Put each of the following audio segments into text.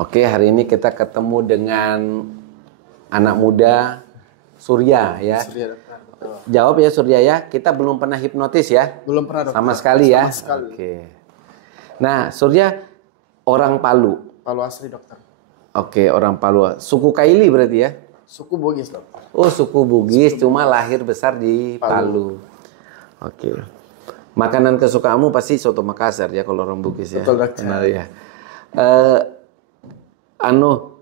Oke, hari ini kita ketemu dengan anak muda Surya ya. Surya, dokter. Betul. Jawab ya Surya ya, kita belum pernah hipnotis ya? Belum pernah, dokter. Sama sekali ya? Sama sekali. Oke. Nah, Surya orang Palu. Palu asli, dokter. Oke, orang Palu. Suku Kaili berarti ya? Suku Bugis, dokter. Oh, suku Bugis, cuma lahir besar di Palu. Oke. Makanan kesukaanmu pasti soto Makassar ya kalau orang Bugis ya? Betul, dokter. Benar ya.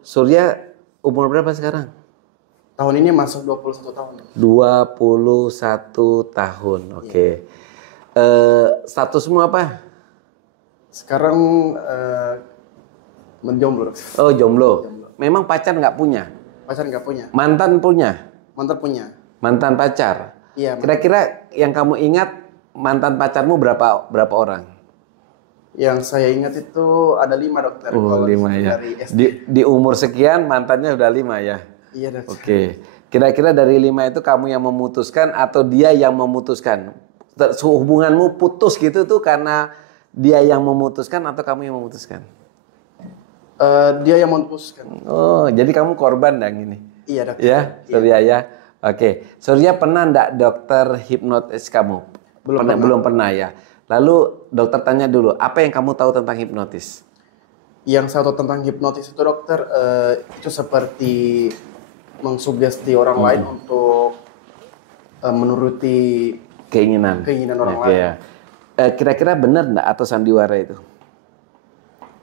Surya umur berapa sekarang? Tahun ini masuk 21 tahun. 21 tahun, oke. Statusmu apa? Sekarang menjomblo, dokter. Oh, jomblo. Memang pacar nggak punya? Pacar nggak punya. Mantan punya? Mantan punya. Mantan pacar? Iya. Kira-kira yang kamu ingat mantan pacarmu berapa orang? Yang saya ingat itu ada 5, dokter. Oh, 5 ya. Dari SD. Di umur sekian mantannya udah 5 ya? Iya, dokter. Oke. Kira-kira dari 5 itu kamu yang memutuskan atau dia yang memutuskan? Hubunganmu putus gitu tuh karena dia yang memutuskan atau kamu yang memutuskan? Dia yang memutuskan. Oh, jadi kamu korban dong ini? Iya, dokter. Ya, Surya ya. Oke. Surya pernah enggak dokter hipnotis kamu? Belum pernah ya. Lalu dokter tanya dulu, apa yang kamu tahu tentang hipnotis? Yang saya tahu tentang hipnotis itu, dokter, itu seperti mengsugesti orang lain untuk menuruti keinginan orang lain. Ya. Kira-kira benar enggak atau sandiwara itu?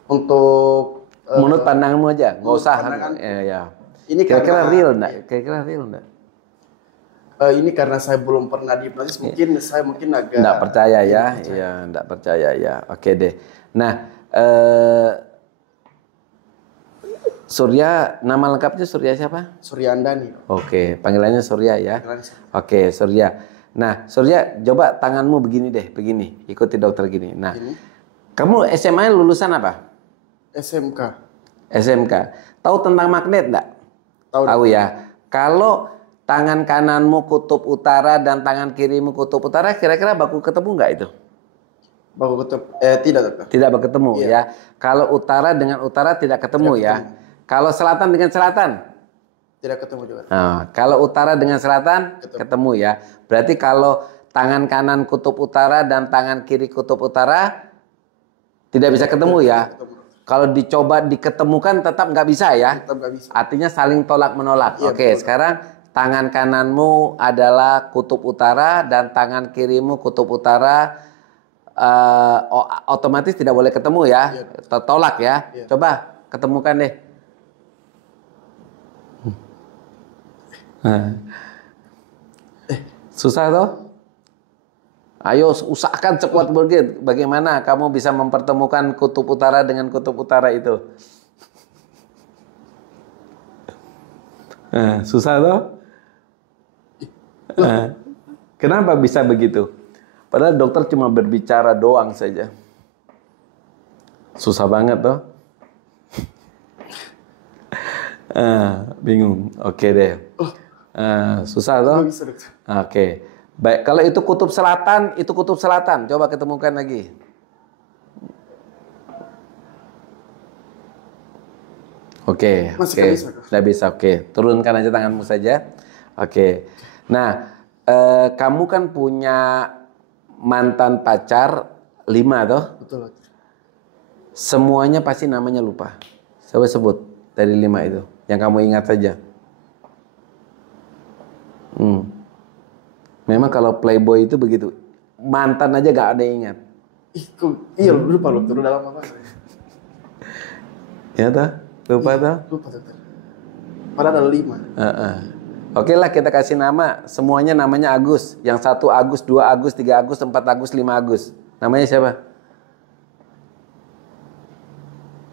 Untuk menurut pandanganmu aja, nggak usah. Ya. Ini kira-kira real enggak? Kira-kira real enggak? Ini karena saya belum pernah dihipnotis, saya mungkin agak enggak percaya ya. Iya, enggak percaya ya. Oke deh. Nah, Surya, nama lengkapnya Surya siapa? Surya Andani. Oke, panggilannya Surya ya. Oke, Surya. Nah, Surya, coba tanganmu begini deh, begini. Ikuti dokter gini. Nah, kamu SMA lulusan apa? SMK. SMK. Tahu tentang magnet enggak? Tahu ya. Kalau tangan kananmu kutub utara dan tangan kirimu kutub utara, kira-kira baku ketemu nggak itu? Baku ketemu? Tidak, dokter. Tidak baku ketemu ya. Kalau utara dengan utara tidak ketemu ya. Kalau selatan dengan selatan? Tidak ketemu juga. Nah, kalau utara dengan selatan ketemu ya. Berarti kalau tangan kanan kutub utara dan tangan kiri kutub utara tidak bisa ketemu ya. Kalau dicoba diketemukan tetap nggak bisa ya. Tetap nggak bisa. Artinya saling tolak menolak. Iya, Oke, sekarang tangan kananmu adalah kutub utara dan tangan kirimu kutub utara, otomatis tidak boleh ketemu ya, tertolak ya. Coba ketemukan deh. Susah toh? Ayo usahakan sekuat mungkin. Bagaimana kamu bisa mempertemukan kutub utara dengan kutub utara itu? Susah toh? Kenapa bisa begitu? Padahal dokter cuma berbicara doang saja. Susah banget toh? Bingung. Oke deh. Susah toh? Oke. Baik, kalau itu kutub selatan, itu kutub selatan. Coba ketemukan lagi. Oke, sudah bisa. Oke, turunkan aja tanganmu saja. Oke. Nah, kamu kan punya mantan pacar 5 toh? Betul. Semuanya pasti namanya lupa. Coba sebut dari 5 itu, yang kamu ingat saja. Memang kalau playboy itu begitu. Mantan aja gak ada yang ingat. Iya, lupa dokter, udah lama banget. Ya toh? Lupa toh? Lupa, dokter. Padahal ada 5. Oke lah, kita kasih nama. Semuanya namanya Agus. Yang 1 Agus, 2 Agus, 3 Agus, 4 Agus, 5 Agus. Namanya siapa?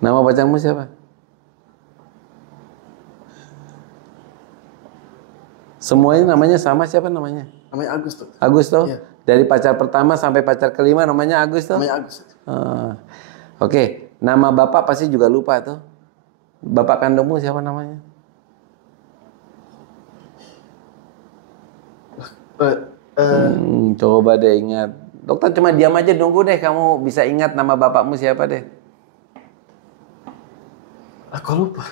Nama pacarmu siapa? Semuanya namanya sama, siapa namanya? Namanya Agus, dokter. Agus toh? Iya. Dari pacar pertama sampai pacar kelima namanya Agus toh? Namanya Agus. Oke. Nama bapak pasti juga lupa tuh. Bapak kandungmu siapa namanya? Coba deh ingat. Dokter cuma diam aja nunggu deh kamu bisa ingat nama bapakmu siapa deh. Aku lupa.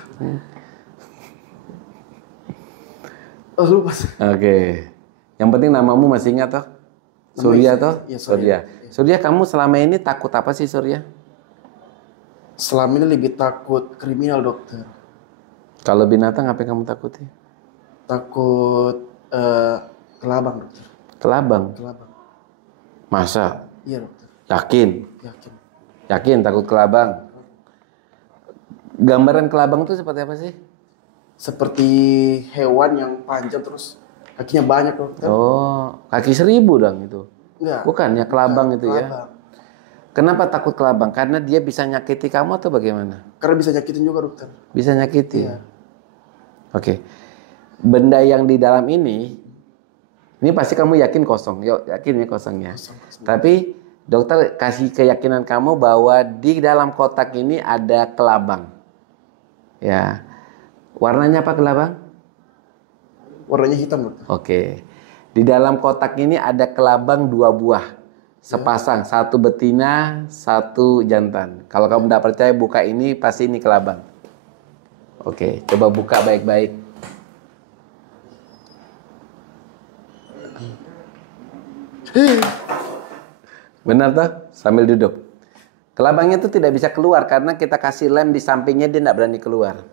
Oh, lupa. Oke. Yang penting namamu masih ingat toh? Surya toh? Iya, Surya. Surya, kamu selama ini takut apa sih, Surya? Selama ini lebih takut kriminal, dokter. Kalau binatang apa yang kamu takuti? Takut kelabang, dokter. Kelabang. Kelabang. Masa? Iya, dokter. Yakin? Yakin. Yakin takut kelabang? Gambaran kelabang itu seperti apa sih? Seperti hewan yang panjang terus kakinya banyak, dokter. Oh, kaki 1000 dong itu. Enggak. Bukan ya, kelabang Bukan, itu ya. kelabang. Kenapa takut kelabang? Karena dia bisa nyakiti kamu atau bagaimana? Karena bisa nyakitin juga, dokter. Bisa nyakiti. Iya. Oke. Benda yang di dalam ini pasti kamu yakin kosong. Yuk, yakin ya kosongnya. Kosong. Tapi dokter kasih keyakinan kamu bahwa di dalam kotak ini ada kelabang. Ya. Warnanya apa kelabang? Warnanya hitam, dokter. Oke. Di dalam kotak ini ada kelabang 2 buah. Sepasang, satu betina, satu jantan. Kalau kamu tidak percaya buka ini, pasti ini kelabang. Oke, coba buka baik-baik. Benar toh? Sambil duduk. Kelabangnya itu tidak bisa keluar karena kita kasih lem di sampingnya, dia tidak berani keluar.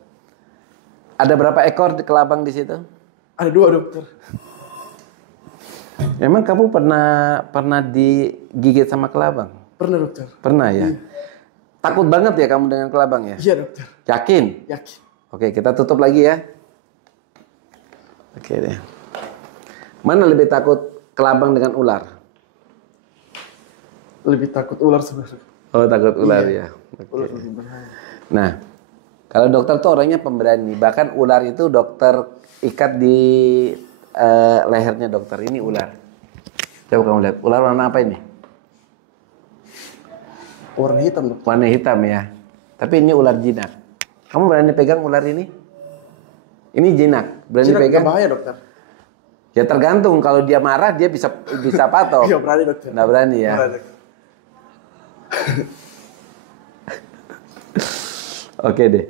Ada berapa ekor di kelabang di situ? Ada 2, dokter. Emang kamu pernah digigit sama kelabang? Pernah, dokter. Pernah ya? Takut banget ya kamu dengan kelabang ya? Iya, dokter. Yakin? Yakin. Oke, kita tutup lagi ya. Oke deh. Mana lebih takut kelabang dengan ular? Lebih takut ular sebenarnya. Oh, takut ular ya. Oke. Ular lebih bahaya. Nah, kalau dokter tuh orangnya pemberani. Bahkan ular itu dokter ikat di lehernya dokter. Ini ular. Coba kamu lihat. Ular warna apa ini? Warna hitam, dokter. Warna hitam ya. Tapi ini ular jinak. Kamu berani pegang ular ini? Ini jinak. Berani Jinak pegang? bahaya, dokter. Ya tergantung. Kalau dia marah dia bisa patok. Iya, berani, dokter. Nggak berani ya. Berani, dokter. Oke deh.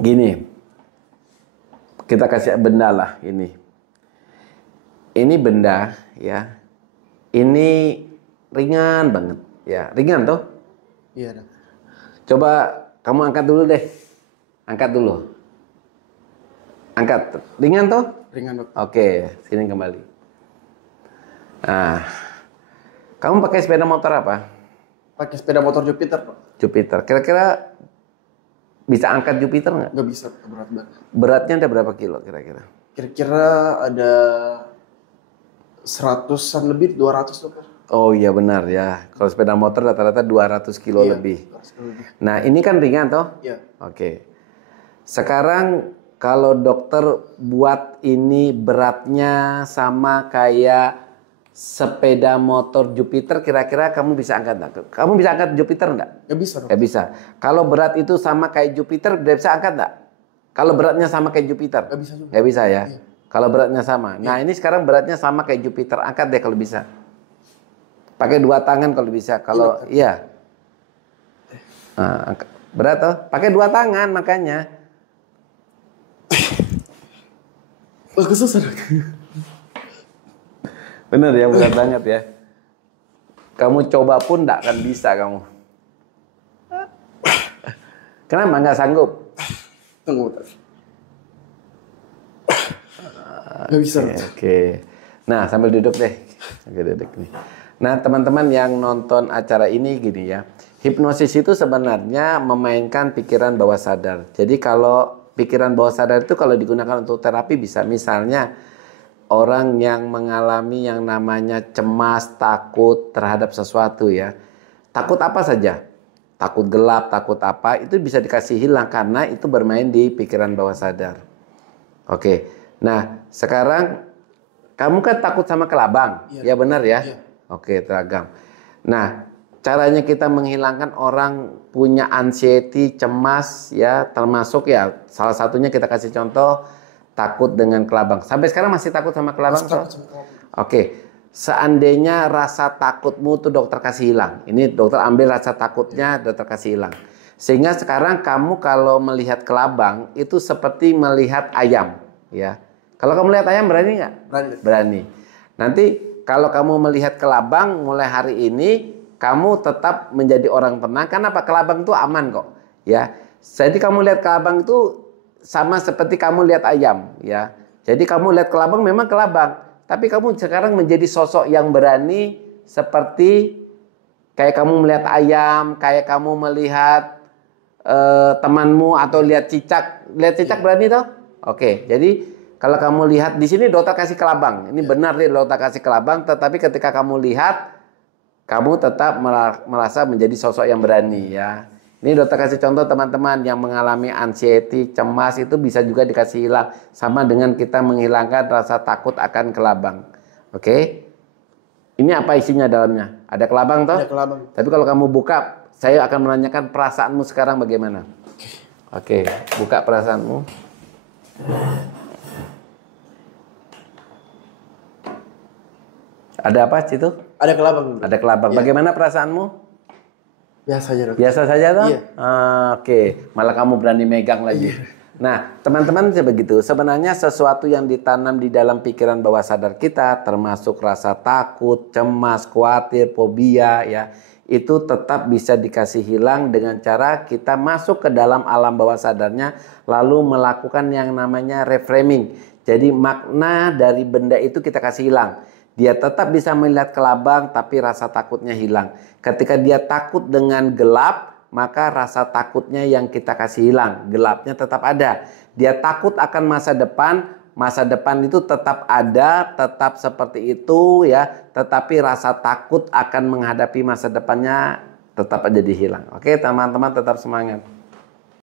Gini. Kita kasih benda lah ini. Ini benda ya. Ini ringan banget ya. Ringan toh? Iya, dokter. Coba kamu angkat dulu deh. Angkat dulu. Angkat. Ringan toh? Ringan, dokter. Oke, sini kembali. Nah, kamu pakai sepeda motor apa? Pakai sepeda motor Jupiter, Pak. Jupiter. Kira-kira bisa angkat Jupiter nggak? Nggak bisa, berat banget. Beratnya ada berapa kilo kira-kira? Kira-kira ada 100-an lebih, 200, dokter. Oh iya benar ya. Kalau sepeda motor rata-rata 200 kilo Iya, lebih. 200 kilo lebih. Nah, ini kan ringan toh? Iya. Oke. Sekarang kalau dokter buat ini beratnya sama kayak sepeda motor Jupiter, kira-kira kamu bisa angkat nggak? Kamu bisa angkat Jupiter nggak? Nggak bisa, dokter. Nggak bisa. Kalau berat itu sama kayak Jupiter, bisa angkat nggak? Kalau beratnya sama kayak Jupiter? Nggak bisa juga. Nggak bisa ya? Iya. Kalau beratnya sama. Nah ini sekarang beratnya sama kayak Jupiter, angkat deh kalau bisa. Pakai 2 tangan kalau bisa. Kalau iya. Nah, berat toh? Pakai 2 tangan makanya. Aku susah, dokter. Bener ya, berat banget ya. Kamu coba pun nggak akan bisa kamu. Kenapa nggak sanggup? Tunggu, dokter. Nggak bisa, dokter. Oke. Nah, sambil duduk deh. Oke, duduk nih. Nah, teman-teman yang nonton acara ini gini ya. Hipnosis itu sebenarnya memainkan pikiran bawah sadar. Jadi kalau pikiran bawah sadar itu kalau digunakan untuk terapi bisa. Misalnya orang yang mengalami yang namanya cemas, takut terhadap sesuatu ya. Takut apa saja. Takut gelap, takut apa, itu bisa dikasih hilang karena itu bermain di pikiran bawah sadar. Oke. Nah, sekarang kamu kan takut sama kelabang. Iya. Ya benar ya? Iya. Oke, teragam. Nah, caranya kita menghilangkan orang punya anxiety, cemas ya, termasuk ya salah satunya kita kasih contoh takut dengan kelabang. Sampai sekarang masih takut sama kelabang? Masih takut sama kelabang. Oke. Seandainya rasa takutmu tuh dokter kasih hilang. Ini dokter ambil rasa takutnya, dokter kasih hilang. Sehingga sekarang kamu kalau melihat kelabang itu seperti melihat ayam, ya. Kalau kamu melihat ayam berani nggak? Berani. Berani. Nanti kalau kamu melihat kelabang mulai hari ini kamu tetap menjadi orang tenang. Kenapa? Kelabang itu aman kok, ya. Jadi kamu lihat kelabang itu sama seperti kamu lihat ayam, ya. Jadi kamu lihat kelabang memang kelabang, tapi kamu sekarang menjadi sosok yang berani seperti kayak kamu melihat ayam, kayak kamu melihat temanmu atau lihat cicak. Lihat cicak berani toh? Oke, jadi kalau kamu lihat di sini dokter kasih kelabang. Ini benar nih dokter kasih kelabang, tetapi ketika kamu lihat kamu tetap merasa menjadi sosok yang berani, ya. Ini dokter kasih contoh teman-teman yang mengalami anxiety, cemas itu bisa juga dikasih hilang sama dengan kita menghilangkan rasa takut akan kelabang. Oke? Ini apa isinya dalamnya? Ada kelabang toh? Ada kelabang. Tapi kalau kamu buka, saya akan menanyakan perasaanmu sekarang bagaimana. Oke, buka perasaanmu. Ada apa situ? Ada kelabang. Ada kelabang. Iya. Bagaimana perasaanmu? Biasa aja, dokter. Biasa saja toh? Iya. Oke, malah kamu berani megang lagi. Iya. Nah, teman-teman begitu. Sebenarnya sesuatu yang ditanam di dalam pikiran bawah sadar kita, termasuk rasa takut, cemas, khawatir, fobia, ya, itu tetap bisa dikasih hilang dengan cara kita masuk ke dalam alam bawah sadarnya, lalu melakukan yang namanya reframing. Jadi makna dari benda itu kita kasih hilang. Dia tetap bisa melihat kelabang, tapi rasa takutnya hilang. Ketika dia takut dengan gelap, maka rasa takutnya yang kita kasih hilang. Gelapnya tetap ada. Dia takut akan masa depan. Masa depan itu tetap ada, tetap seperti itu, ya. Tetapi rasa takut akan menghadapi masa depannya tetap aja dihilang. Oke, teman-teman tetap semangat.